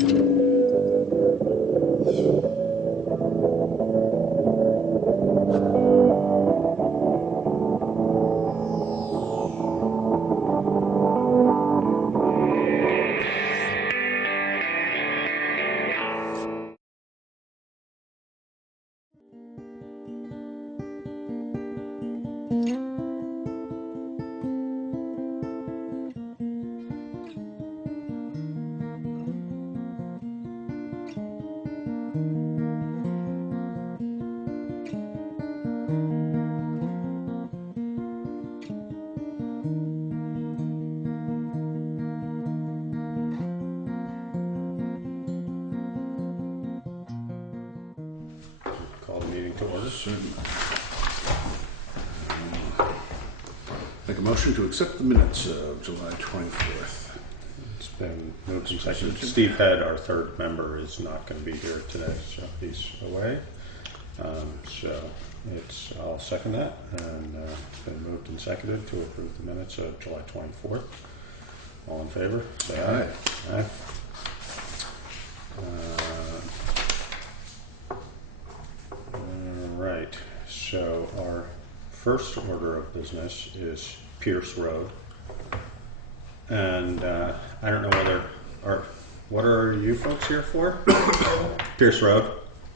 Call the meeting to order. Make a motion to accept the minutes of July 24th. It's been moved and seconded. Steve Head, our third member, is not going to be here today, so he's away. I'll second that, and it's been moved and seconded to approve the minutes of July 24th. All in favor? Say aye. Aye. All right. So our first order of business is Pierce Road, and I don't know what are you folks here for? Pierce Road.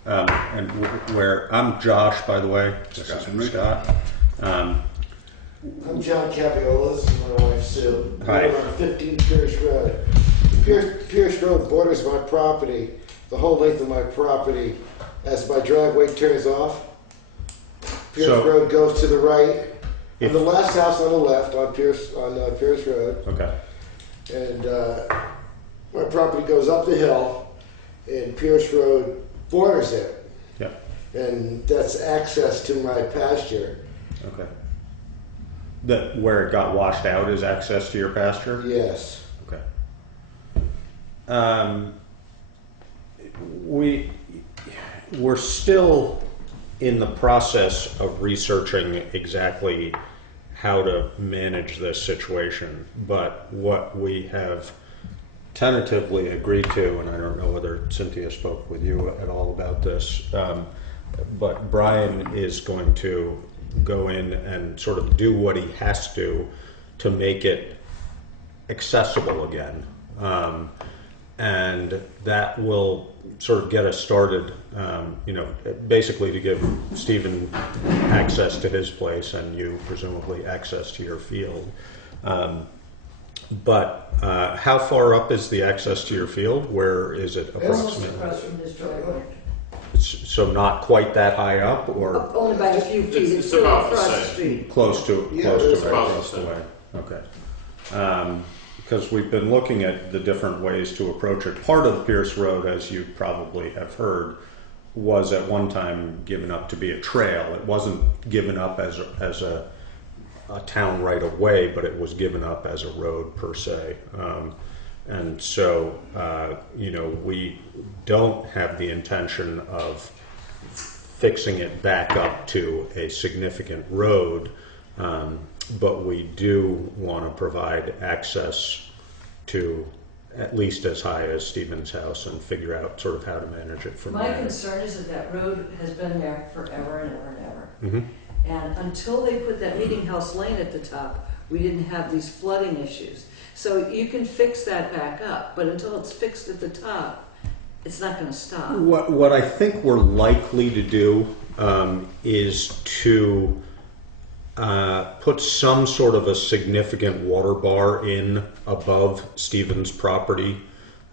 And where I'm Josh, by the way. Scott. I'm John Capiola. This is my wife Sue. Hi. We're on 15 Pierce Road. Pierce Road borders my property, the whole length of my property. As my driveway turns off, Pierce Road goes to the right. And the last house on the left on Pierce Road. Okay. And my property goes up the hill, and Pierce Road borders it. Yeah. And that's access to my pasture. Okay. Where it got washed out is access to your pasture? Yes. Okay. We're still in the process of researching exactly how to manage this situation, but what we have tentatively agreed to, and I don't know whether Cynthia spoke with you at all about this, but Brian is going to go in and sort of do what he has to make it accessible again. And that will sort of get us started, basically to give Stephen access to his place and you presumably access to your field. But how far up is the access to your field? Where is it approximately? Almost across from this driveway. So not quite that high up, or Only by a few feet. It's still about the across the same. street. close to Yeah, right it's about across the the same. way? Okay. Because we've been looking at the different ways to approach it. Part of Pierce Road, as you probably have heard, was at one time given up to be a trail. It wasn't given up as a town right of way, but it was given up as a road per se. And so, we don't have the intention of fixing it back up to a significant road, but we do want to provide access to at least as high as Stephen's house and figure out sort of how to manage it from My there. concern is that road has been there forever and ever and ever. Mm-hmm. And until they put that Meeting House Lane at the top, we didn't have these flooding issues. So you can fix that back up, but until it's fixed at the top, it's not going to stop. What I think we're likely to do is to put some sort of a significant water bar in above Stephen's property,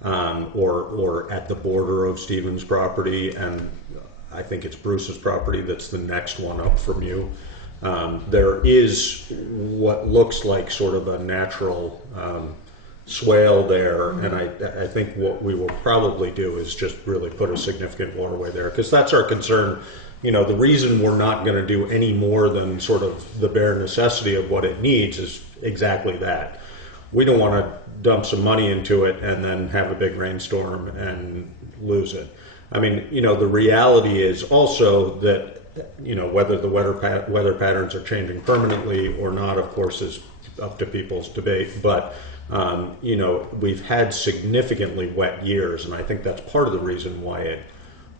or at the border of Stephen's property, and I think it's Bruce's property that's the next one up from you. There is what looks like sort of a natural swale there, and I think what we will probably do is just really put a significant waterway there, because that's our concern. The reason we're not going to do any more than sort of the bare necessity of what it needs is exactly that. We don't want to dump some money into it and then have a big rainstorm and lose it. I mean, the reality is also that, whether the weather patterns are changing permanently or not, of course, is up to people's debate. But You know, we've had significantly wet years, and I think that's part of the reason why it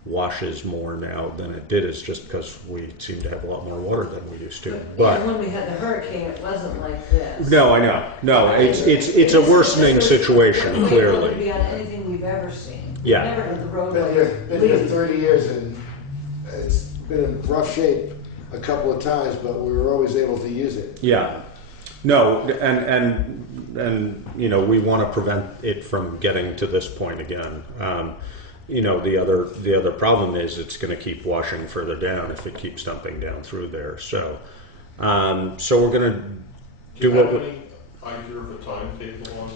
washes more now than it did, is just because we seem to have a lot more water than we used to. But even when we had the hurricane, it wasn't like this. no, I know. No, it's a worsening situation, It clearly. would be on anything we've ever seen. Yeah. Never had the road Been here 30 years, and it's been in rough shape a couple of times, but we were always able to use it. Yeah. No, and you know, we want to prevent it from getting to this point again. You know, the other problem is it's going to keep washing further down if it keeps dumping down through there. So, so we're going to do you what have we, any idea of a timetable on?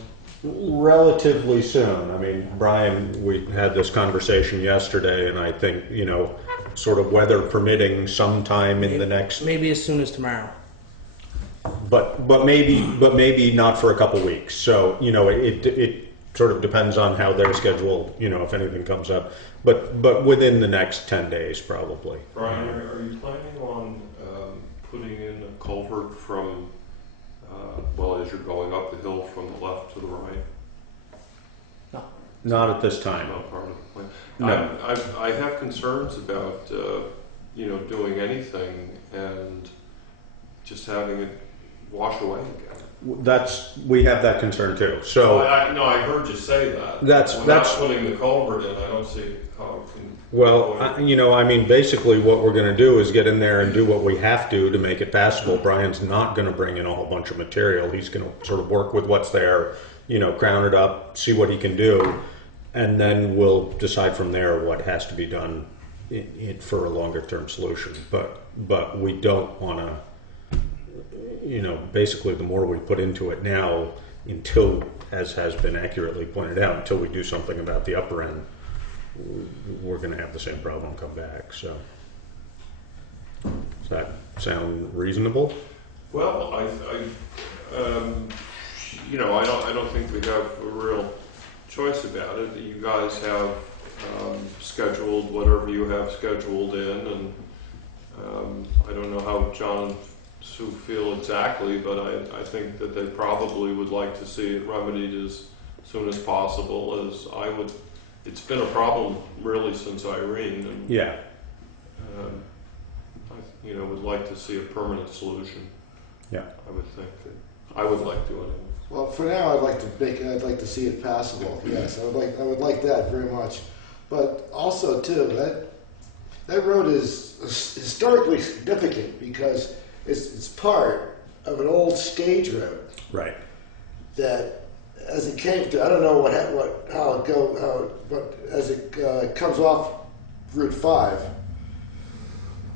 relatively soon. I mean, Brian, we had this conversation yesterday, and I think, you know, sort of weather permitting, sometime in the next, Maybe as soon as tomorrow. but maybe not for a couple weeks. So, you know, it sort of depends on how their schedule, you know, if anything comes up. But within the next 10 days, probably. Brian, are you planning on putting in a culvert from, well, as you're going up the hill from the left to the right? No. Not at this time. Not part of the plan. No. I have concerns about, you know, doing anything and just having it wash away again. We have that concern too. So No, I heard you say that. That's- Without that's- putting the culvert in, I don't see how it can. well, you know, I mean, basically what we're going to do is get in there and do what we have to make it passable. Brian's not going to bring in a whole bunch of material. He's going to sort of work with what's there, you know, crown it up, see what he can do, and then we'll decide from there what has to be done for a longer term solution. But we don't want to, you know, basically the more we put into it now, until, as has been accurately pointed out, until we do something about the upper end, we're going to have the same problem come back. So, does that sound reasonable? Well, you know, I don't think we have a real choice about it. You guys have scheduled whatever you have scheduled in, and I don't know how John and Sue feel exactly, but I think that they probably would like to see it remedied as soon as possible, as I would. It's been a problem really since Irene, and Yeah. I, you know, would like to see a permanent solution. Yeah. I would think that I would like to anyway. Well, for now, I'd like to see it passable. Yes, I would like that very much. But also too, that road is historically significant because it's part of an old stage road Right. that, as it came to, I don't know but as it comes off Route 5,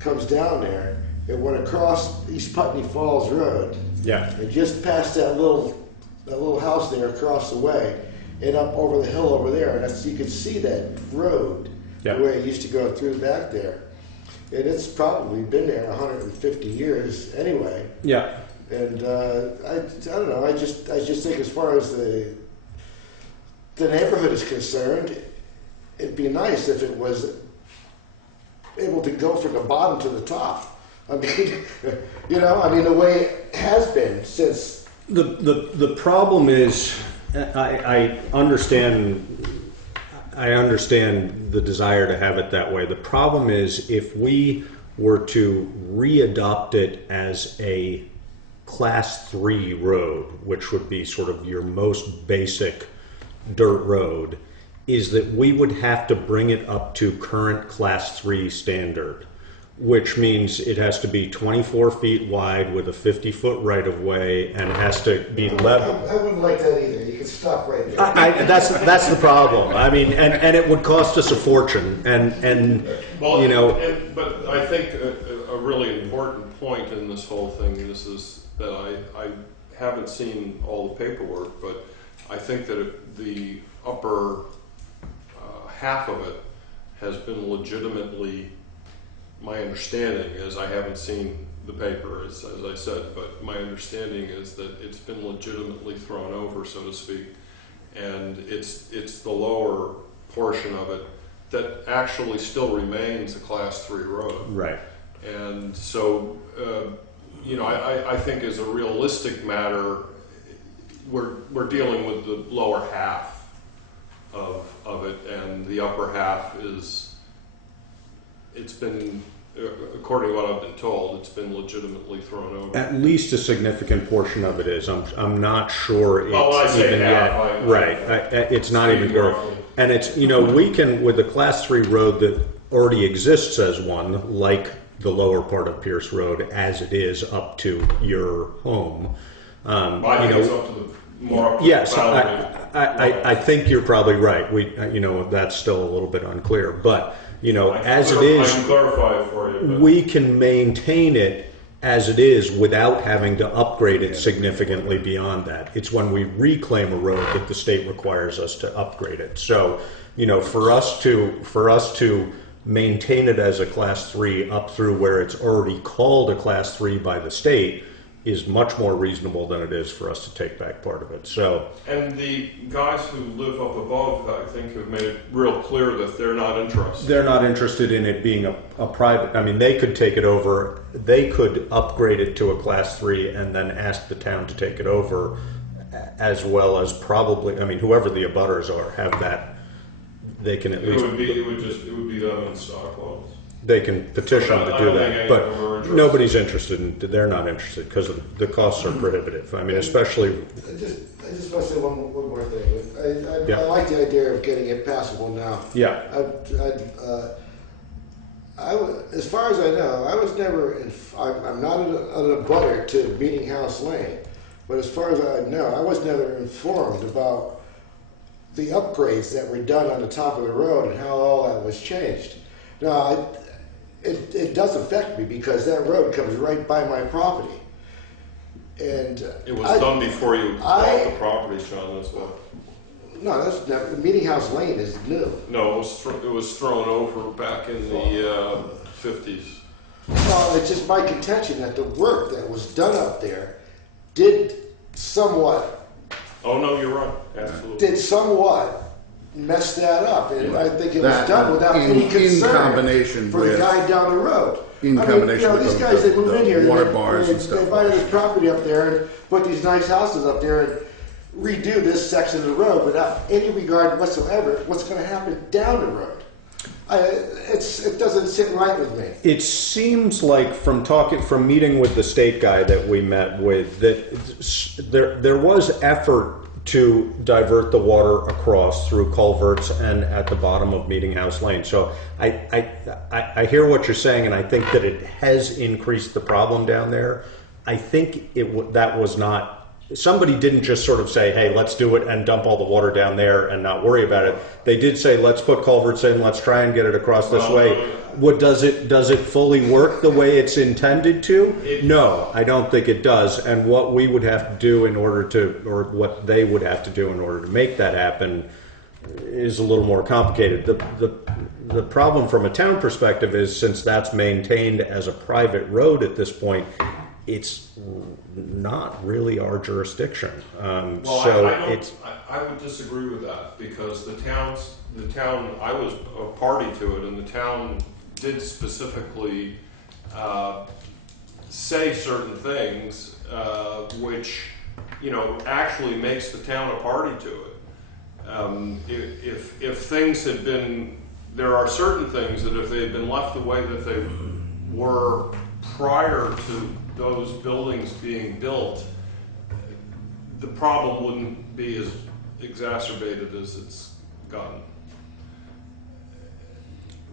comes down there, it went across East Putney Falls Road, Yeah. and just past that little house there across the way, and up over the hill over there, and you could see that road, Yeah. the way it used to go through back there. And it's probably been there 150 years anyway. Yeah. And I don't know. I just think as far as the neighborhood is concerned, it'd be nice if it was able to go from the bottom to the top. I mean, you know, the way it has been since. The problem is, I understand the desire to have it that way. The problem is, if we were to readopt it as a Class 3 road, which would be sort of your most basic dirt road, is that we would have to bring it up to current Class 3 standard, which means it has to be 24 feet wide with a 50-foot right-of-way, and it has to be level. I wouldn't like that either. You could stop right there. That's the problem. I mean, and it would cost us a fortune, and Well, you know. but I think a really important point in this whole thing is that I haven't seen all the paperwork, but I think that the upper half of it has been legitimately. My understanding is, I haven't seen the paper, as I said, but my understanding is that it's been legitimately thrown over, so to speak, and it's the lower portion of it that actually still remains a Class 3 road. Right. And so, you know, I think as a realistic matter, we're dealing with the lower half of it, and the upper half it's been, according to what I've been told, it's been legitimately thrown over. At least a significant portion of it is. I'm not sure it's Well, when I say even half, yet. Right. It's not even clear. And it's, we can, with a class 3 road that already exists as one, like the lower part of Pierce Road, as it is up to your home. I think it's up to the more. Up to Yes, the boundary. I think you're probably right. That's still a little bit unclear, but as it is, I can clarify it for you. But we can maintain it as it is without having to upgrade it significantly beyond that. It's when we reclaim a road that the state requires us to upgrade it. So, for us to maintain it as a class 3 up through where it's already called a class 3 by the state is much more reasonable than it is for us to take back part of it. So, and the guys who live up above, I think, have made it real clear that they're not interested. they're not interested in it being a private. I mean, they could take it over. They could upgrade it to a class 3 and then ask the town to take it over, as well as probably. I mean, whoever the abutters are have that. They can at least. It would be them in stock loans. They can petition to do that, but nobody's interested. They're not interested because the costs are prohibitive. I mean, especially. I just want to say one more thing. Yeah. I like the idea of getting it passable now. Yeah. As far as I know, I was never. I'm not an abutter to Meeting House Lane, but as far as I know, I was never informed about the upgrades that were done on the top of the road and how all that was changed. Now, it does affect me because that road comes right by my property, and It was done before you bought the property, Sean. That's what. No, that's not, the Meeting House Lane is new. No, it was thrown over back in the 50s. Well, it's just my contention that the work that was done up there did somewhat Oh no, you're right. Absolutely. mess that up, and I think it was That done without any in concern combination for the with- guy down the road. in I mean, combination with these the- guys, they move the in here, water and bars and stuff. they buy this property up there and put these nice houses up there and redo this section of the road without any regard whatsoever what's going to happen down the road. It doesn't sit right with me. It seems like from meeting with the state guy that we met with, that there was effort to divert the water across through culverts and at the bottom of Meeting House Lane. So I hear what you're saying, and I think that it has increased the problem down there. I think that was not. Somebody didn't just sort of say, hey, let's do it and dump all the water down there and not worry about it. They did say, let's put culverts in, let's try and get it across this way. Does it fully work the way it's intended to? No, I don't think it does. And what we would have to do or what they would have to do in order to make that happen is a little more complicated. The problem from a town perspective is, since that's maintained as a private road at this point, it's not really our jurisdiction. I would disagree with that, because the town, I was a party to it, and the town did specifically say certain things, which, actually makes the town a party to it. If things had been, there are certain things that if they had been left the way that they were prior to those buildings being built, the problem wouldn't be as exacerbated as it's gotten.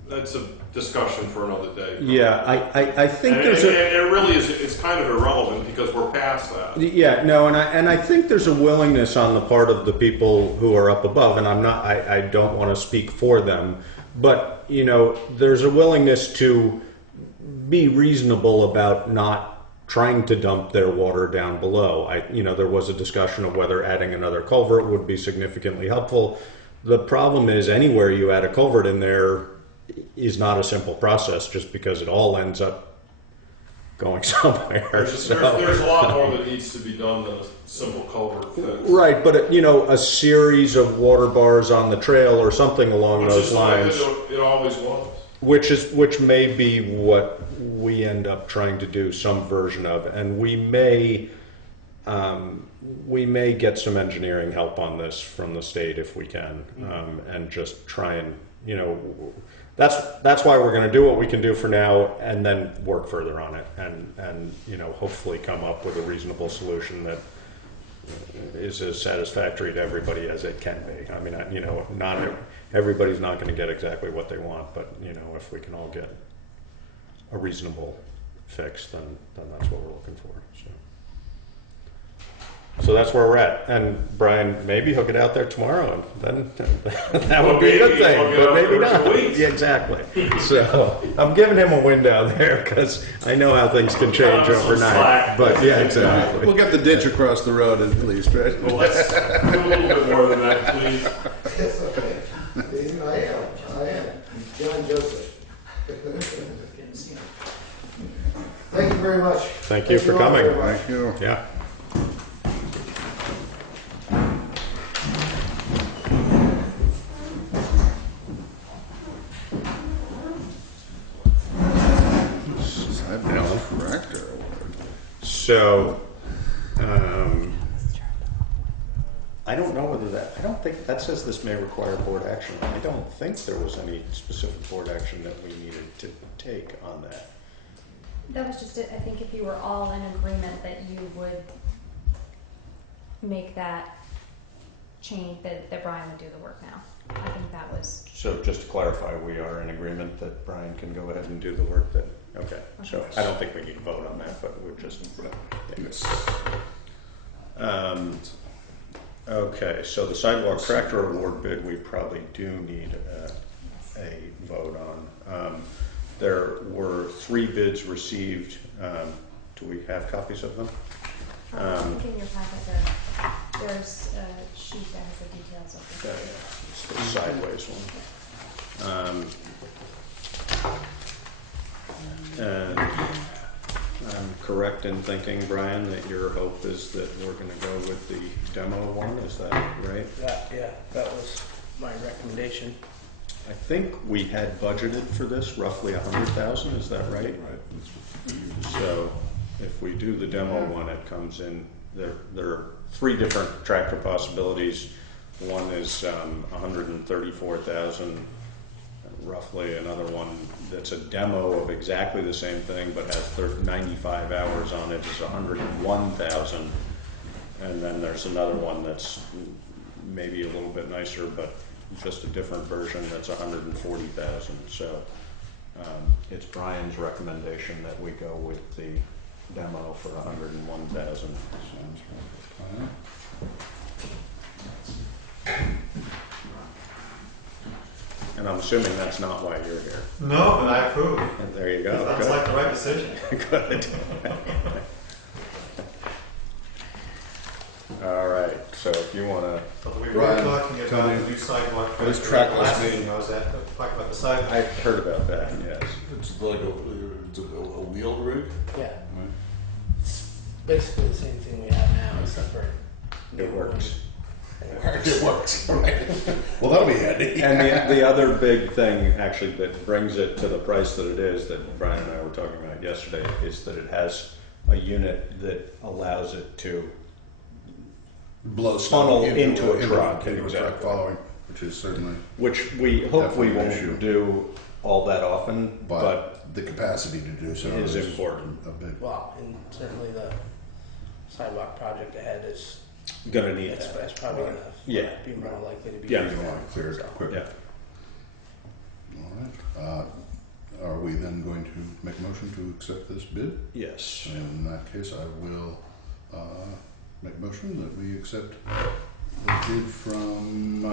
That's a discussion for another day. Yeah, I think it really is. It's kind of irrelevant because we're past that. Yeah, no, and I think there's a willingness on the part of the people who are up above, and I don't want to speak for them, but there's a willingness to be reasonable about not trying to dump their water down below. There was a discussion of whether adding another culvert would be significantly helpful. The problem is, anywhere you add a culvert in there is not a simple process, just because it all ends up going somewhere. There's a lot more that needs to be done than a simple culvert fix. Right, but a series of water bars on the trail or something along those lines. It always was. Which may be what we end up trying to do, some version of, and we may we may get some engineering help on this from the state if we can, and just try and, that's why we're going to do what we can do for now, and then work further on it, and hopefully come up with a reasonable solution that is as satisfactory to everybody as it can be. I mean, not everybody's not going to get exactly what they want, but if we can all get a reasonable fix, then that's what we're looking for. So that's where we're at. And Brian, maybe he'll get out there tomorrow, and then that would be a good thing, but maybe not. Yeah, exactly. So I'm giving him a window there because I know how things can change overnight. But yeah, exactly. We'll get the ditch across the road at least, right? Well, let's do a little bit more than that, please. Yes, okay. I am. John Joseph. Thank you very much. Thank you for coming. Thank you. Yeah. So, I don't know whether I don't think, that says this may require board action. I don't think there was any specific board action that we needed to take on that. That was just it. I think if you were all in agreement that you would make that change, that Brian would do the work now. I think that was... So just to clarify, we are in agreement that Brian can go ahead and do the work that, okay. So I don't think we need to vote on that, but we're just... Yes. Okay, so the sidewalk tractor award bid, we probably do need a vote on. There were 3 bids received. Do we have copies of them? I think in your packet there's a sheet that has the details of the It's the sideways one. And I'm correct in thinking, Brian, that your hope is that we're going to go with the demo one. Is that right? Yeah, that was my recommendation. I think we had budgeted for this roughly 100,000. Is that right? Right. So if we do the demo one, it comes in. There are 3 different tractor possibilities. One is 134,000. Roughly. Another one that's a demo of exactly the same thing but has 95 hours on it is 101,000, and then there's another one that's maybe a little bit nicer but just a different version that's 140,000. So it's Brian's recommendation that we go with the demo for 101,000. Sounds fine. And I'm assuming that's not why you're here. No, but I approve. And there you go. Sounds Good. like the right decision. Good. All right. So if you want to, So we were Brian, talking tell about me, the new sidewalk. this track last list- meeting I was at, talking about the sidewalk. I've heard about that. Yes. It's like a wheel rig? Yeah. It's basically the same thing we have now, except for It works. it works. It works, right? Well, that'll be handy. And the other big thing, actually, that brings it to the price that it is, that Brian and I were talking about yesterday, is that it has a unit that allows it to Blow funnel into a truck. into a Exactly. truck following, which is certainly, which we hope we Definitely an won't issue. do all that often, but but the capacity to do so is important. A big. Well, and certainly the sidewalk project ahead is gonna need it's that. probably going to Yeah. be more likely to be. Yeah. You want to clear it quicker. Yeah. All right. Are we then going to make a motion to accept this bid? Yes. In that case, I will make a motion that we accept the bid from,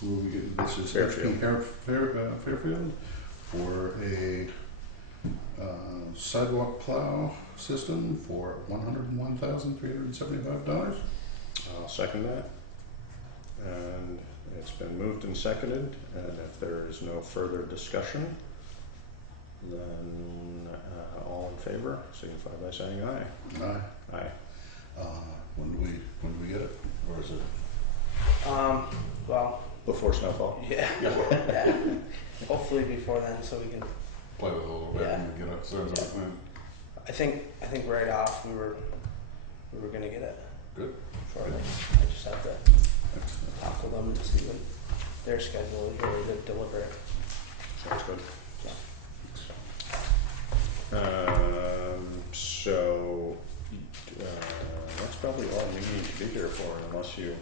who are we getting, this is Fairfield. HP Fairfield for a sidewalk plow system for $101,375. I'll second that. And it's been moved and seconded, and if there is no further discussion, then all in favor signify by saying aye. Aye. Aye. When do we get it? Or is it? Well, Before snowfall. yeah. Hopefully before then, so we can. Play with it a little bit Yeah. and get upstairs on the thing. I think right off we were we were gonna get it Good. shortly. I just have to talk with them and see what their schedule is really to deliver it. Sounds good. So. So that's probably all we need to be here for, unless you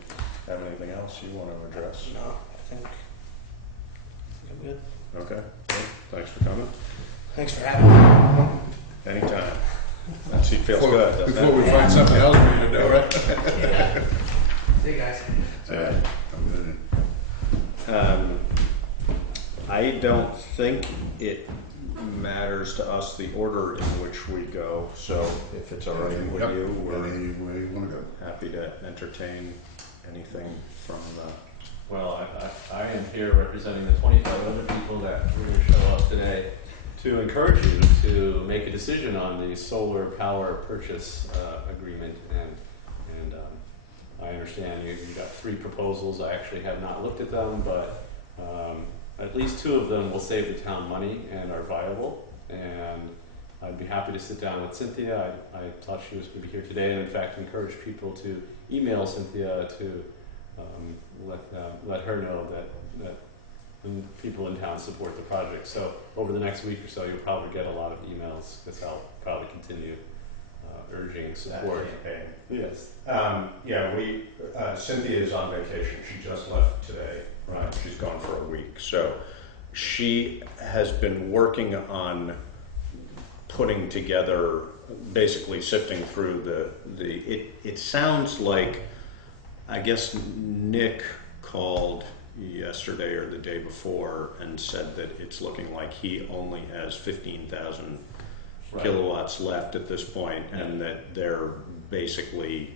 have anything else you want to address. No, I think I'm good. Okay, good. Thanks for coming. Thanks for having me. Anytime. That seat feels good, doesn't Before we it? find something else for you to do, right? Yeah. See you guys. Yeah. I'm gonna- I don't think it matters to us the order in which we go, so if it's all right with Yep. you, we're Any way you wanna go. happy to entertain anything from the... Well, I am here representing the 25 other people that were going to show up today to encourage you to make a decision on the solar power purchase agreement. And I understand you got 3 proposals. I actually have not looked at them, but at least 2 of them will save the town money and are viable. And I'd be happy to sit down with Cynthia. I thought she was going to be here today, and in fact encourage people to email Cynthia to let her know that the people in town support the project. So over the next week or so, you'll probably get a lot of emails, because I'll probably continue urging support. Yes. Cynthia is on vacation. She just left today. Right. She's gone for a week. So she has been working on putting together, basically sifting through it sounds like, I guess Nick called yesterday or the day before and said that it's looking like he only has 15,000 Right. kilowatts left at this point, and that they're basically,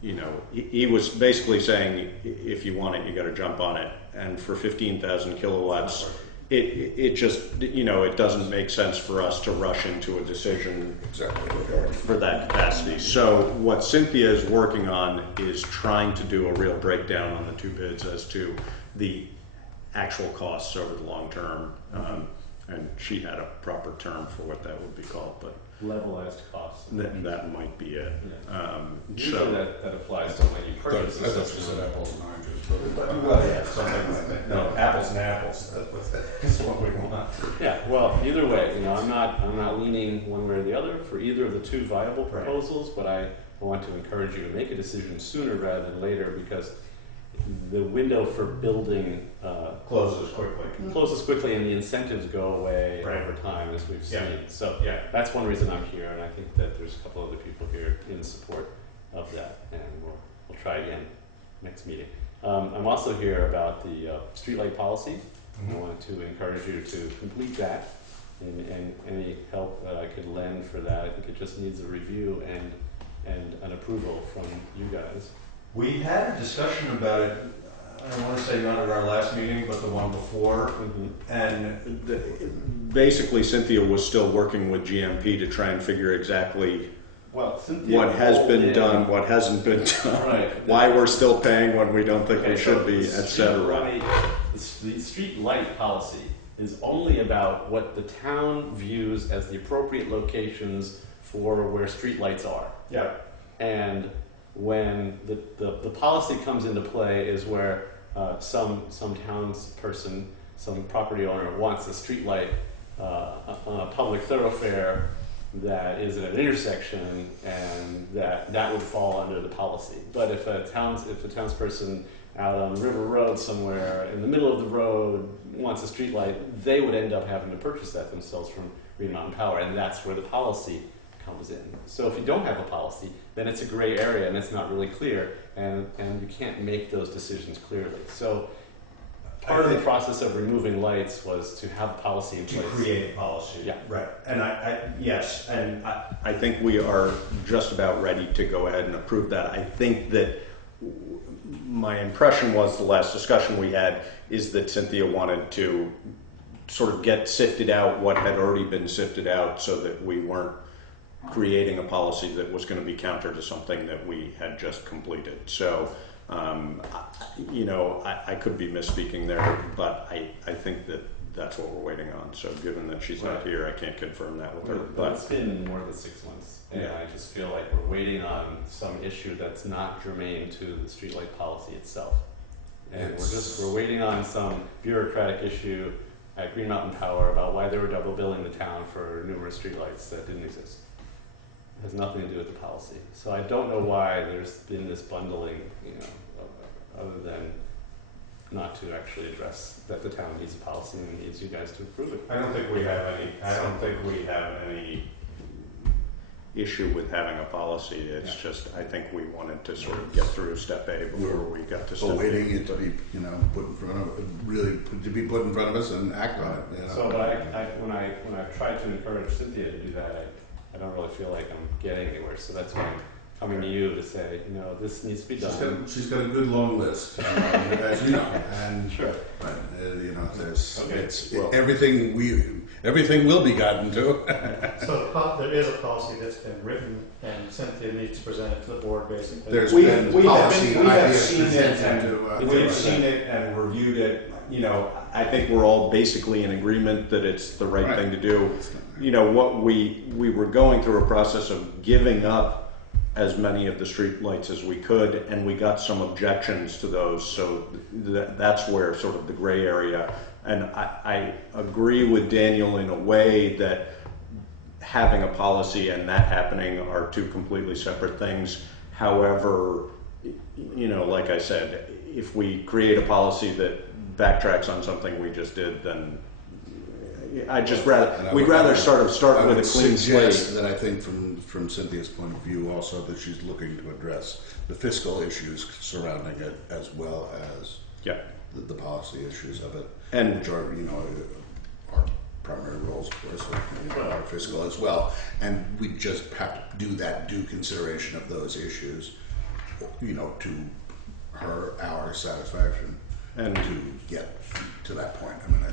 he was basically saying, if you want it, you got to jump on it. And for 15,000 kilowatts, it just, it doesn't make sense for us to rush into a decision for that capacity. So what Cynthia is working on is trying to do a real breakdown on the 2 bids as to the actual costs over the long term. And she had a proper term for what that would be called, but Levelized costs. that might be it. Yeah. Usually that applies to when you purchase I a thought you system. said apples and oranges. Well, yeah, something like that. No, apples and apples. That's what we want. Yeah, well, either way, I'm not leaning one way or the other for either of the 2 viable proposals, but I want to encourage you to make a decision sooner rather than later, because the window for building Closes quickly. and the incentives go away Right. over time, as we've seen. Yeah. So Yeah. that's one reason I'm here, and I think that there's a couple other people here in support of that, and we'll try again next meeting. I'm also here about the streetlight policy. I wanted to encourage you to complete that, and any help that I could lend for that. I think it just needs a review and an approval from you guys. We had a discussion about it, I want to say not at our last meeting, but the one before. And basically Cynthia was still working with GMP to try and figure exactly Cynthia, what has been done, what hasn't been done, Right. why we're still paying when we don't think we should be, The etc. street light policy is only about what the town views as the appropriate locations for where street lights are. Yeah. And when the policy comes into play is where some townsperson, some property owner wants a street light on a public thoroughfare that is at an intersection, and that would fall under the policy. But if a townsperson out on River Road somewhere in the middle of the road wants a street light, they would end up having to purchase that themselves from Green Mountain Power, and that's where the policy comes in. So if you don't have a policy, then it's a gray area and it's not really clear, and you can't make those decisions clearly. So part of the process of removing lights was to have a policy in place. To create a policy. Yeah. Right. And I think we are just about ready to go ahead and approve that. I think that my impression was the last discussion we had is that Cynthia wanted to sort of get sifted out what had already been sifted out, so that we weren't creating a policy that was going to be counter to something that we had just completed. So, I could be misspeaking there, but I think that that's what we're waiting on. So given that she's not Right. here, I can't confirm that with her. But it's been more than 6 months, and Yeah. I just feel like we're waiting on some issue that's not germane to the streetlight policy itself. And we're waiting on some bureaucratic issue at Green Mountain Power about why they were double billing the town for numerous streetlights that didn't exist. It has nothing to do with the policy. So I don't know why there's been this bundling, other than not to actually address that the town needs a policy and needs you guys to approve it. I don't think we have any issue with having a policy. It's just, I think we wanted to sort of get through step A before we got to step B. Awaiting it to be, put in front of, to be put in front of us and act on it. So, but when I've tried to encourage Cynthia to do that, I don't really feel like I'm getting anywhere. So that's why I'm coming to you to say, this needs to be done. She's got a good long list, as you know, and Sure. but, there's Okay. Well- everything will be gotten to. So there is a policy that's been written, and Cynthia needs to present it to the board, basically. There's We been have policy ideas seen it, presented and to, we've seen it and reviewed it. I think we're all basically in agreement that it's the right thing to do. What we were going through a process of giving up as many of the street lights as we could, and we got some objections to those. So that's where sort of the gray area. And I agree with Daniel in a way that having a policy and that happening are two completely separate things. However, like I said, if we create a policy that backtracks on something we just did, then we'd rather start with a clean slate. That I think from Cynthia's point of view also that she's looking to address the fiscal issues surrounding it as well as the policy issues of it, And which are our primary roles, of course, are fiscal as well. And we just have to do that due consideration of those issues, to our satisfaction, And- to get to that point. I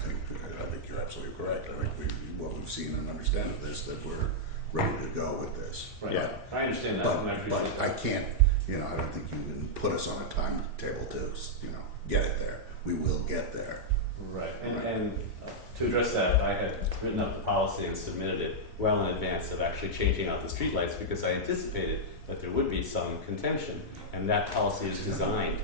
think you're absolutely correct. I think what we've seen and understand of this, that we're ready to go with this. Right. Yeah. I understand that, and I But appreciate I that. can't, I don't think you can put us on a timetable to, get it there. We will get there. Right, and to address that, I had written up the policy and submitted it well in advance of actually changing out the streetlights because I anticipated that there would be some contention, and that policy is designed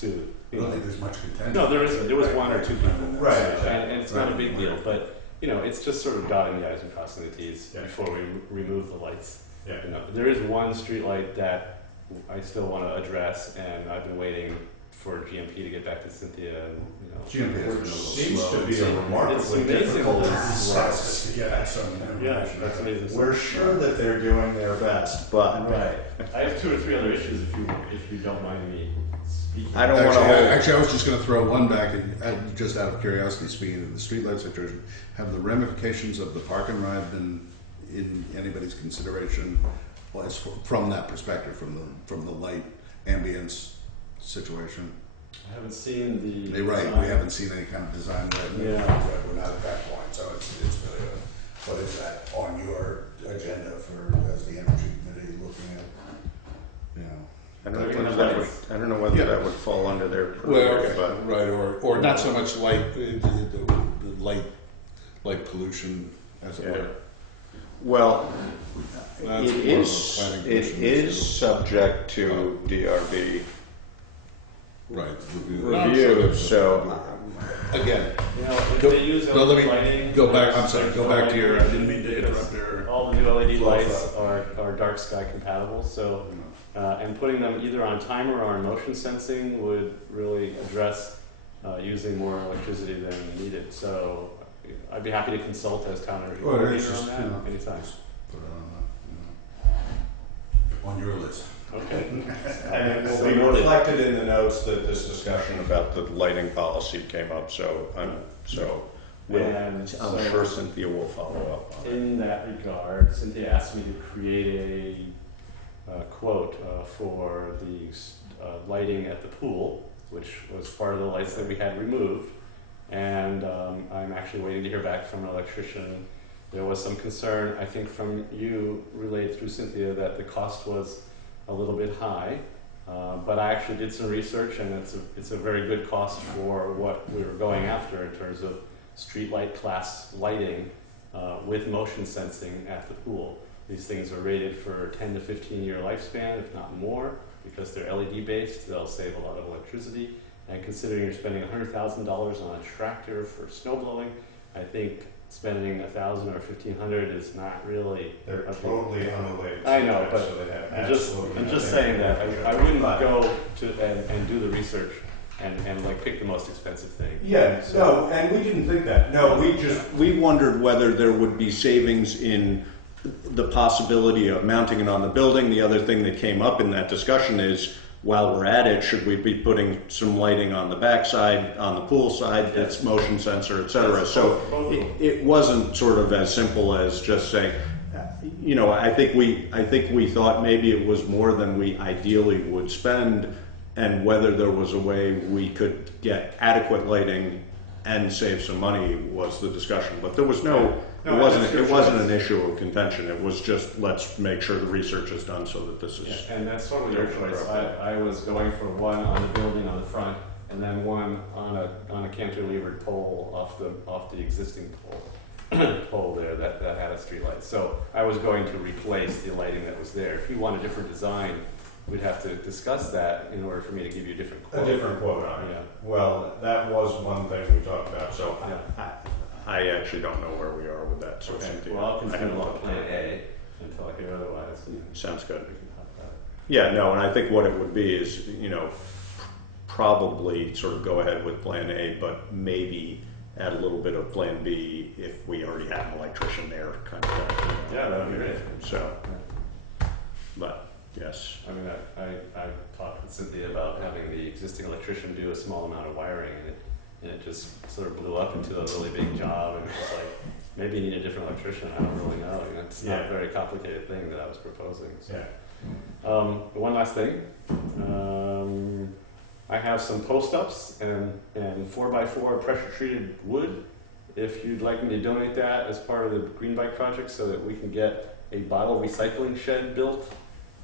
to. I don't think there's much contention. No, there isn't. There was one or two people. Right. And it's not a big deal, but it's just sort of dotting the i's and crossing the t's before we remove the lights. Yeah. There is one streetlight that I still want to address, and I've been waiting for GMP to get back to Cynthia. And, GMP seems to be a remarkably It's amazingly difficult slow. process to get some Yeah, information. that's amazing. We're sure that they're doing their best, but Right. I have 2 or 3 other issues if you don't mind me speaking. I don't want to hold. Actually, I was just going to throw one back, just out of curiosity, speaking of the streetlight situation. Have the ramifications of the park and ride been in anybody's consideration from that perspective, from the light ambience situation? I haven't seen the. You're right. design. We haven't seen any kind of design yet. Yeah. We're not at that point, so it's really what is that on your agenda as the energy committee looking at? I don't know whether that would fall under their purview, but Right, or not so much light, the light pollution, as it were. well, That's it more of a is planning it commission is issue. subject to DRB Right. review. So Again, If Go- they use no, let me lighting, go back- there's- I'm sorry, there's go no back to your- I didn't mean to because interrupt your all the new LED flow lights thought. are dark sky compatible, so and putting them either on timer or on motion sensing would really address using more electricity than needed. So I'd be happy to consult as town energy Well, coordinator it's just, on that anytime. just put it on your list. Okay. and it will be reflected in the notes that this discussion about the lighting policy came up. So And I'm sure Cynthia will follow up on it. in that regard, Cynthia asked me to create a quote for the lighting at the pool, which was part of the lights that we had removed. And I'm actually waiting to hear back from an electrician. There was some concern, I think, from you relayed through Cynthia that the cost was a little bit high. But I actually did some research, and it's a very good cost for what we were going after in terms of streetlight class lighting with motion sensing at the pool. These things are rated for 10 to 15-year lifespan, if not more, because they're LED based. They'll save a lot of electricity. And considering you're spending $100,000 on a tractor for snow blowing, I think spending $1,000 or $1,500 is not really. They're totally unrelated. I know, but so they have I'm just saying that I wouldn't go to and do the research and like pick the most expensive thing. Yeah, no, and we didn't think that. No, we wondered whether there would be savings in the possibility of mounting it on the building. The other thing that came up in that discussion is, while we're at it, should we be putting some lighting on the backside, on the pool side, that's motion sensor, et cetera. So it wasn't sort of as simple as just saying, you know, I think we thought maybe it was more than we ideally would spend, and whether there was a way we could get adequate lighting and save some money was the discussion. But there was it wasn't an issue of contention. It was just, let's make sure the research is done so that this is. Yeah, and that's totally your choice. I was going for one on the building on the front, and then one on a cantilevered pole off the existing pole there that had a street light. So I was going to replace the lighting that was there. If you want a different design, we'd have to discuss that in order for me to give you a different quote. A different quote on it. Yeah. Well, that was one thing we talked about. So Yeah. I actually don't know where we are with that. So Okay. Cynthia, Well, I'll I can continue look on at plan that. A until I hear otherwise. Sounds good. We can talk about it. Yeah, no, and I think what it would be is, you know, probably sort of go ahead with plan A, but maybe add a little bit of plan B if we already have an electrician there, kind of thing. Yeah, that would be great. So, but yes. I mean, I talked with Cynthia about having the existing electrician do a small amount of wiring, and it just sort of blew up into a really big job, and it was like, maybe you need a different electrician. I don't really know. You know, it's not a very complicated thing that I was proposing. So. Yeah. One last thing. I have some post-ups and 4x4 pressure-treated wood. If you'd like me to donate that as part of the Green Bike project so that we can get a bottle recycling shed built,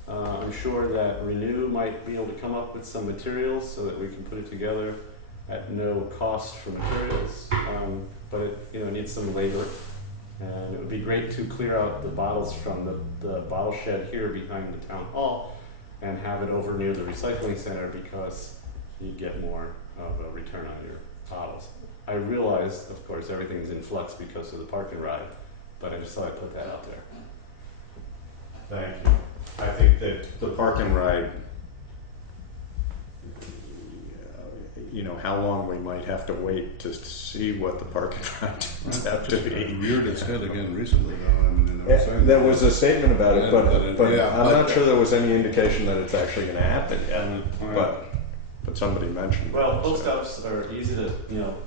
I'm sure that Renew might be able to come up with some materials so that we can put it together at no cost for materials. But it needs some labor. And it would be great to clear out the bottles from the bottle shed here behind the town hall and have it over near the recycling center, because you get more of a return on your bottles. I realize, of course, everything's in flux because of the park and ride, but I just thought I'd put that out there. Thank you. I think that the park and ride, you know, how long we might have to wait to see what the park and ride turns out to be. Reared its head again recently, though. I mean, they were saying There was a statement about it, Yeah, but yeah, I'm but- not sure there was any indication that it's actually going to happen yet. But somebody mentioned Well, it, post so. ups are easy to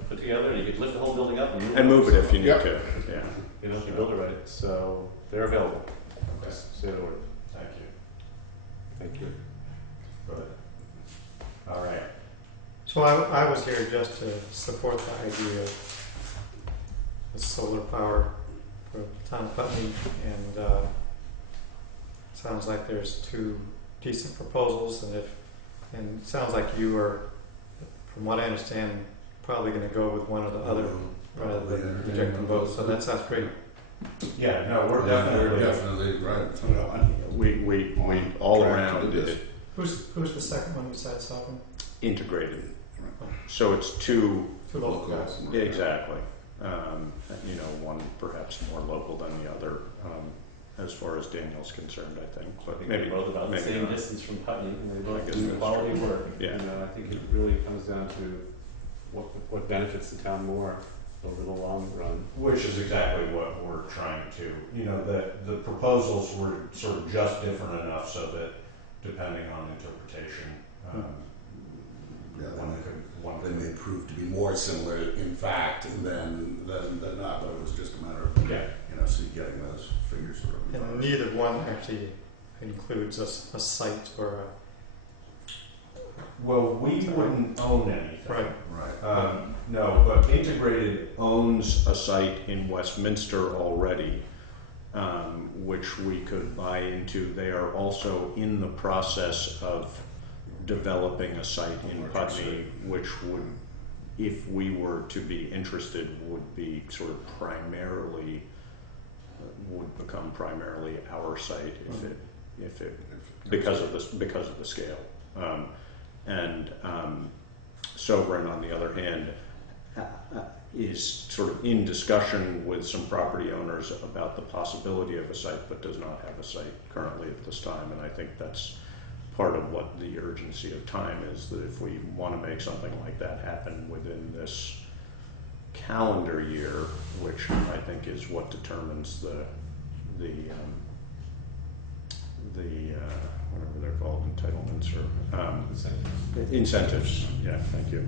put together. You could lift the whole building up And move it if you need Yep. to. Yeah. if you build it right. So they're available. Okay. Just say the word. Thank you. Thank you. Good. All right. So I was here just to support the idea of the solar power for the town of Putney, and sounds like there's two decent proposals, and it sounds like you are, from what I understand, probably going to go with one or the other rather than reject them both. So that sounds great. Yeah, no, we're Yeah, definitely, definitely right. we all Track to around do this. it Who's the second one besides Sullivan? integrated. So it's two, Two local guys. exactly. You know, one perhaps more local than the other, as far as Daniel's concerned, I think. I But think maybe they're both about the maybe same not. distance from Putney, and they I both guess do that's quality true. work. Yeah. I think it really comes down to what benefits the town more over the long run. Which is exactly what we're trying to, you know, the proposals were sort of just different enough so that depending on interpretation, Yeah, one they could, may prove to be more similar in fact than not, but it was just a matter of yeah. see getting those figures sort of. And neither one actually includes a site or Well, we wouldn't own anything. Right. Right. No, but Integrated owns a site in Westminster already, which we could buy into. They are also in the process of developing a site in Putney, which would if we were to be interested, would be sort of primarily, would become primarily our site if it because of the scale. Sovereign, on the other hand, is sort of in discussion with some property owners about the possibility of a site, but does not have a site currently at this time. And I think that's part of what the urgency of time is, that if we want to make something like that happen within this calendar year, which I think is what determines the whatever they're called, entitlements or incentives. Yeah, thank you.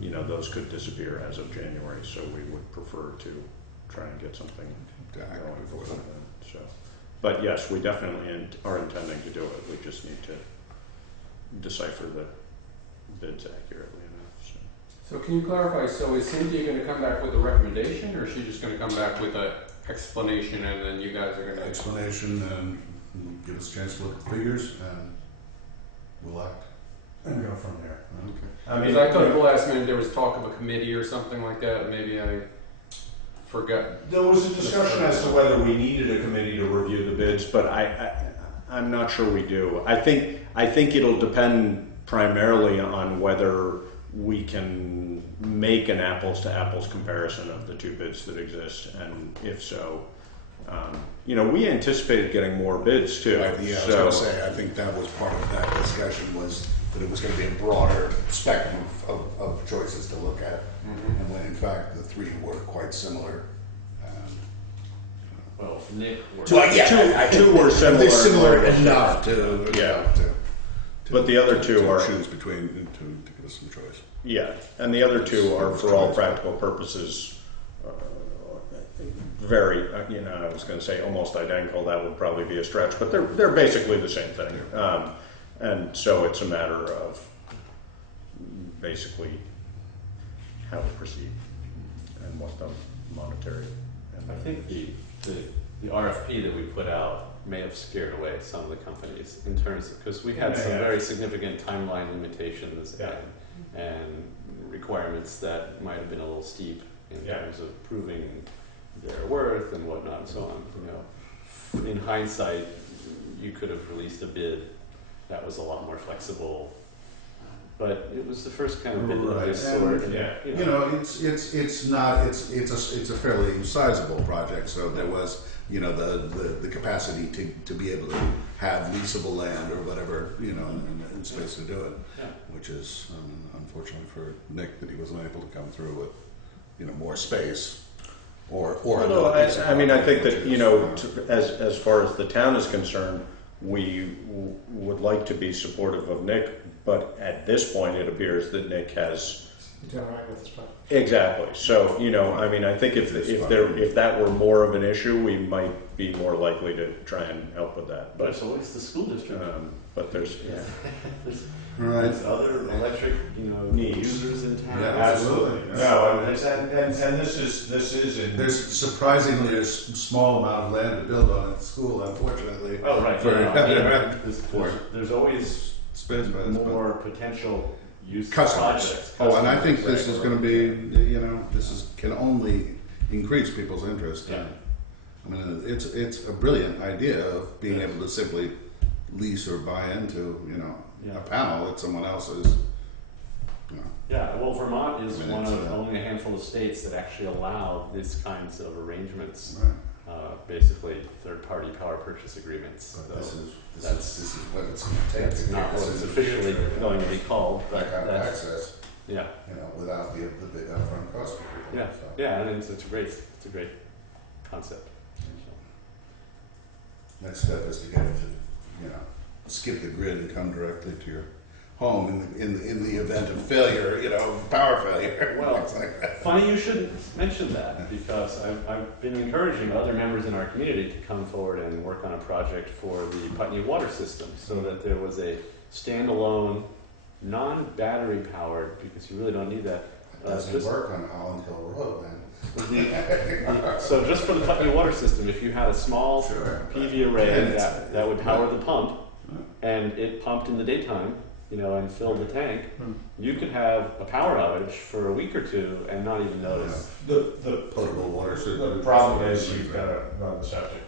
You know, those could disappear as of January, so we would prefer to try and get something going before then. So, but yes, we definitely are intending to do it. We just need to decipher the bids accurately enough. So can you clarify, so is Cynthia going to come back with a recommendation, or is she just going to come back with an explanation and then you guys are going to... Explanation and give us a chance to look at the figures and we'll act and go from there. Okay. I mean, Because I thought at the last minute there was talk of a committee or something like that. Maybe I forgot. There was a discussion as to whether we needed a committee to review the bids, but I'm not sure we do. I think it'll depend primarily on whether we can make an apples to apples comparison of the two bids that exist, and if so, you know, we anticipated getting more bids too. Right, yeah, I was going to say, I think that was part of that discussion, was that it was going to be a broader spectrum of choices to look at, and when in fact the three were quite similar. Well, Nick worked. Well, yeah, two were similar. They're similar enough to but the other two are choose between to give us some choice. Yeah, and the other two are, for all practical purposes, very, you know, I was going to say almost identical. That would probably be a stretch, but they're basically the same thing. And so it's a matter of basically how to proceed and what the monetary. And I think the RFP that we put out may have scared away some of the companies in terms of, because we had some very significant timeline limitations and requirements that might have been a little steep in terms of proving their worth and whatnot and so on. You know, in hindsight, you could have released a bid that was a lot more flexible, but it was the first kind of bid of this sort. And, you know, it's a fairly sizable project, so there was, you know, the capacity to be able to have leasable land or whatever, you know, and space to do it, which is unfortunately for Nick that he wasn't able to come through with, you know, more space. Although I mean, I think that, you know, as far as the town is concerned, we would like to be supportive of Nick, but at this point, it appears that Nick has. Done right with this project. Exactly. So, you know, I mean, I think if that were more of an issue, we might be more likely to try and help with that. But there's always the school district. But there's there's other electric, you know, needs. users in town. Yeah, absolutely. No, and this is in. There's surprisingly a small amount of land to build on at the school, unfortunately. Oh, right. There's always space more potential use customers. Projects. And I think this is going to be, you know, can only increase people's interest. Yeah. I mean, it's a brilliant idea of being able to simply lease or buy into, you know, a panel that someone else's. You know. Yeah, well, Vermont is one of only a handful of states that actually allow these kinds of arrangements. Right. Basically, third-party power purchase agreements. So this is what it's going to take. That's not what it's officially going to be called, but that kind of access. Yeah. You know, without the big upfront cost for people. Yeah. So. Yeah, and it's a great concept. Next step is to get it to, you know, skip the grid and come directly to your home in the event of failure, you know, power failure. Well, like that. funny you should mention that, because I've been encouraging other members in our community to come forward and work on a project for the Putney water system, so that there was a standalone, non-battery powered, because you really don't need that. It doesn't work on Holland Hill Road, man. So just for the Putney water system, if you had a small PV array that would power the pump, and it pumped in the daytime, and fill the tank, you could have a power outage for a week or two and not even notice. The Potable water system. The problem is you've got to run the septic,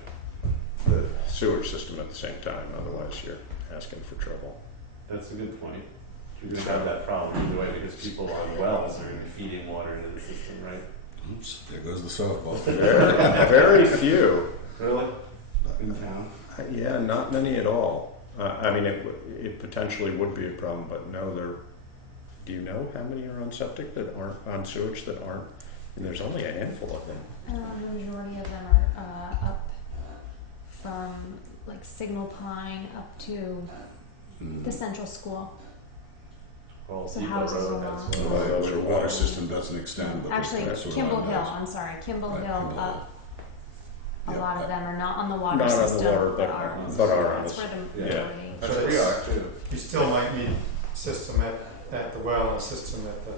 the sewage system at the same time, otherwise you're asking for trouble. That's a good point. You're going to have that problem either way because people on wells are going to be feeding water into the system, right? Oops, there goes the softball. Very few. Really? In town? Yeah, not many at all. I mean, it potentially would be a problem, but no, do you know how many are on septic that aren't on sewage that aren't? And there's only a handful of them. The majority of them are up from like Signal Pine up to the central school. Well, So Depot houses Road, along. that's Right, Those where are the water wells. system doesn't extend, but Actually, that's where Kimball mine Hill. does. I'm sorry, Kimball Right, Hill Kimball up. A Yeah, lot of them are not on the water Not on the system, water, but are on the but are sewer. on That's the where the yeah. majority. That's So we it's- are too. You still might need system at the well and a system at the.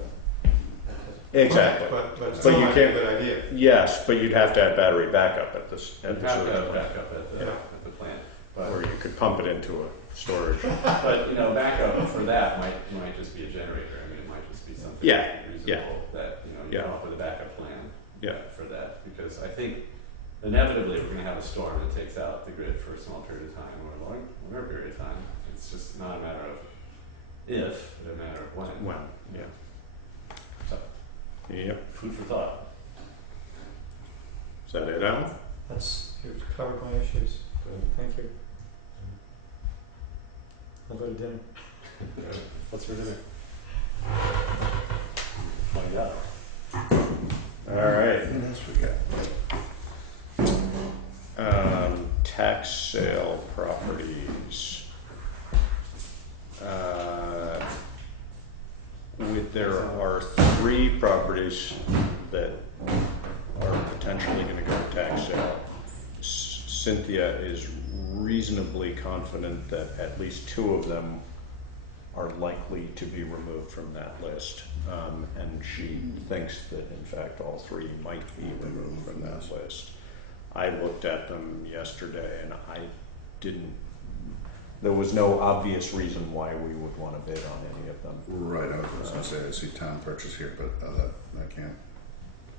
Exactly. But But still you might be a can't- good idea. Yes, but you'd have to have battery backup at this. You At have the to sewage have plant. backup Yeah. at the plant. Or you could pump it into a storage. But backup for that might just be a generator. I mean, it might just be something Yeah, reasonable yeah. that you Yeah. come up with a backup plan Yeah. for that. Because I think inevitably we're going to have a storm that takes out the grid for a small period of time or a longer period of time. It's just not a matter of if, but a matter of when. When? Yeah. So, Yep. food for thought. Is that it, Alan? You've covered my issues. Thank you. I'll go to dinner. What's for dinner? Find out. All right. What else we got? Tax sale properties. There are 3 properties that are potentially going to go to tax sale. Cynthia is reasonably confident that at least 2 of them are likely to be removed from that list. And she thinks that in fact all 3 might be removed from that list. I looked at them yesterday and there was no obvious reason why we would want to bid on any of them. Right, I was going to say, I see town purchase here, but I can't.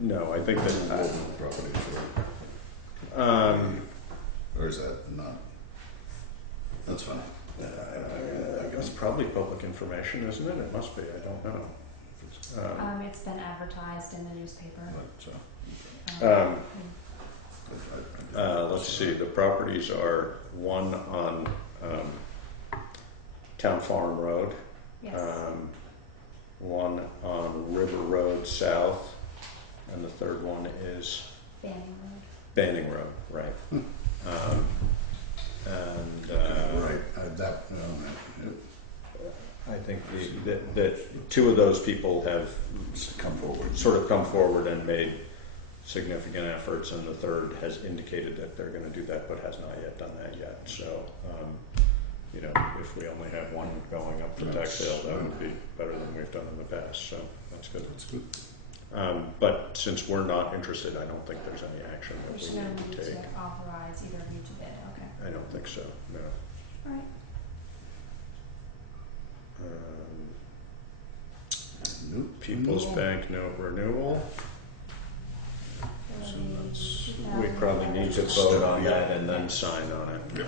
No, I think that, Property for, or is that not? That's fine. it's probably public information, isn't it? It must be, I don't know. It's been advertised in the newspaper. Right, so. Let's see, the properties are one on Town Farm Road, Yes. one on River Road South, and the third one is Banning Road. Banning Road, right. Right, that, I think that 2 of those people have come forward. sort of come forward and made significant efforts, and the third has indicated that they're going to do that, but has not yet done that yet. So, if we only have one going up for tax sale, that would be better than we've done in the past. So that's good. That's good. But since we're not interested, I don't think there's any action that There's we no need need to take. to authorize either of you to bid. Okay. I don't think so. No. All right. Nope. People's Bank note renewal. So We probably need to vote on that and then sign on it. Yeah.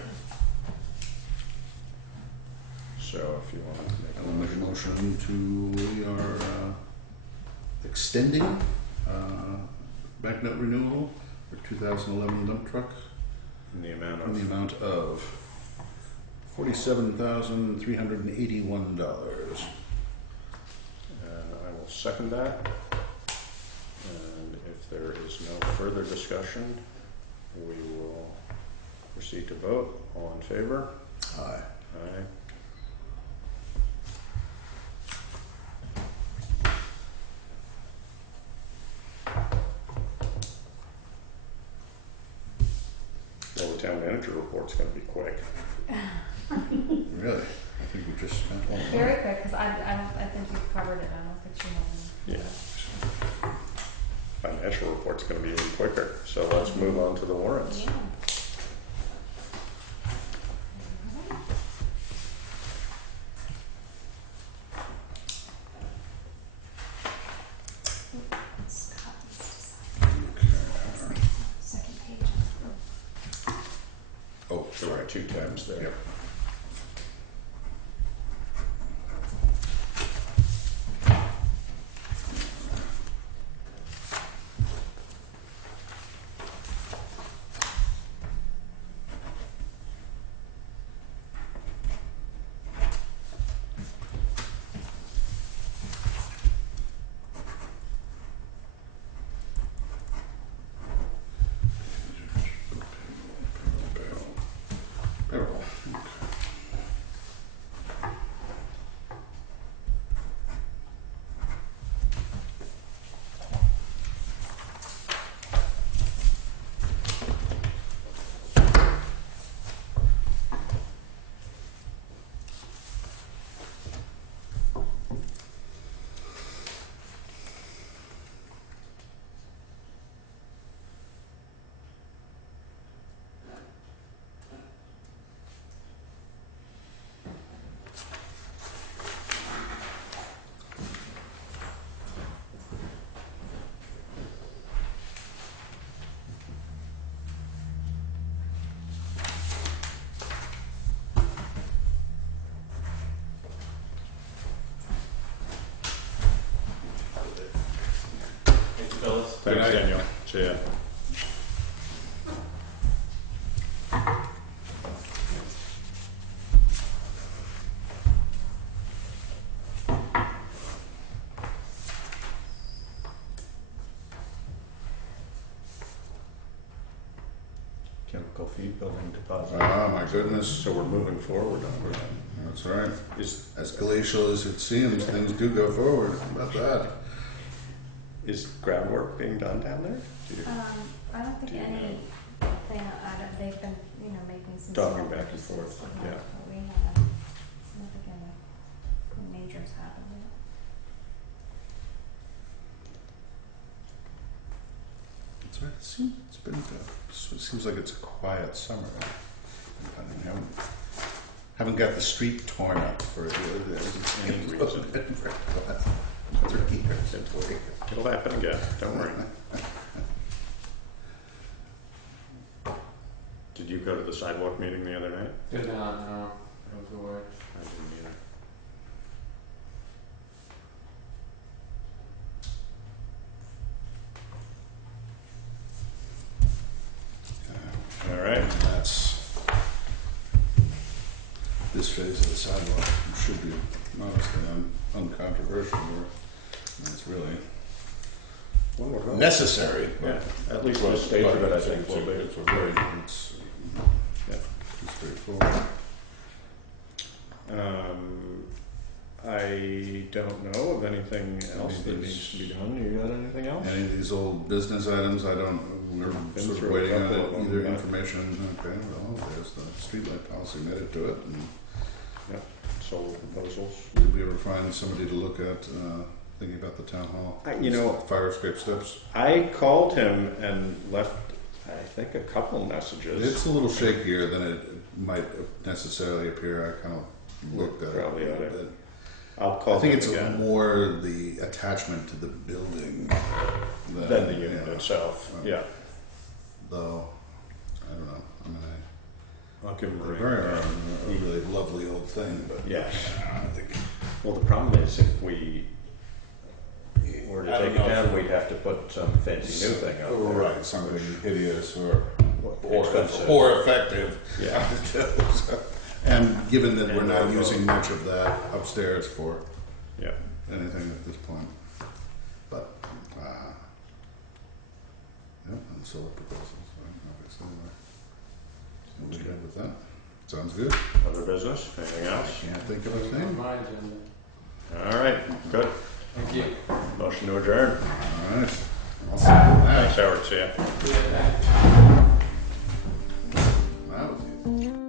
So if you want to I will make a motion to, we are extending bank note renewal for 2011 dump truck in the amount in the of amount of $47,381. And I will second that. And if there is no further discussion, we will proceed to vote. All in favor? Aye. Aye. Well, the town manager report's going to be quick. Really? I think we just spent all of Very quick, because I think you've covered it. I don't think you have any. Yeah. Financial report's going to be even quicker. So let's move on to the warrants. Yeah. 2 tabs there. Yep. Payroll. Thank you, fellas. Thanks, night. Daniel. See ya. Chemical feed building deposit. Oh my goodness. So we're moving forward on that. That's right. Is As glacial as it seems, things do go forward. How about that? is groundwork being done down there? Do you- I don't think Do you anything, they've been, making some Talking small back and purchases, forth, but yeah. we haven't, nothing major's happened yet. That's right. It's been. It seems like it's a quiet summer. I haven't got the street torn up for any reason. 3 years. It'll happen again. Don't worry. Did you go to the sidewalk meeting the other night? Did not, no. I was away. I didn't either. All right. And that's this phase of the sidewalk should be modestly uncontroversial. It's really Well, we're going. necessary. Yeah. At least the stage of it, I think, will be. It's very, it's Yeah. straightforward. I don't know of anything else that needs to be done. You got anything else? Any of these old business items, we're Been sort of through a waiting on couple it, of them, either but- information, okay, well, there's the streetlight policy made it to it, and Yep. Solar proposals. did we ever find somebody to look at, thinking about the town hall? Fire escape steps? I called him and left, I think, a couple messages. It's a little shakier than it might necessarily appear. I kind of looked at Probably it a ought little to. bit. I'll call I think him it's again. more the attachment to the building Than the unit itself. Yeah. Though, I don't know. I mean, I'll give him a they're ring. very a really lovely old thing, but Yes. I think Well, the problem is if we were to I don't take it know. down, we'd have to put some fancy new thing up there. right, something hideous or Expensive. or effective. Yeah. And given that we're And not or using both. much of that upstairs for Yeah. anything at this point, but yep, and solar proposals, right, obviously. We're good with that. Sounds good. Other business? Anything else? Can't think of a That was thing. my agenda. All right. Good. Thank you. Motion to adjourn. All right. I'll second that. Thanks, Howard. See ya. That was easy.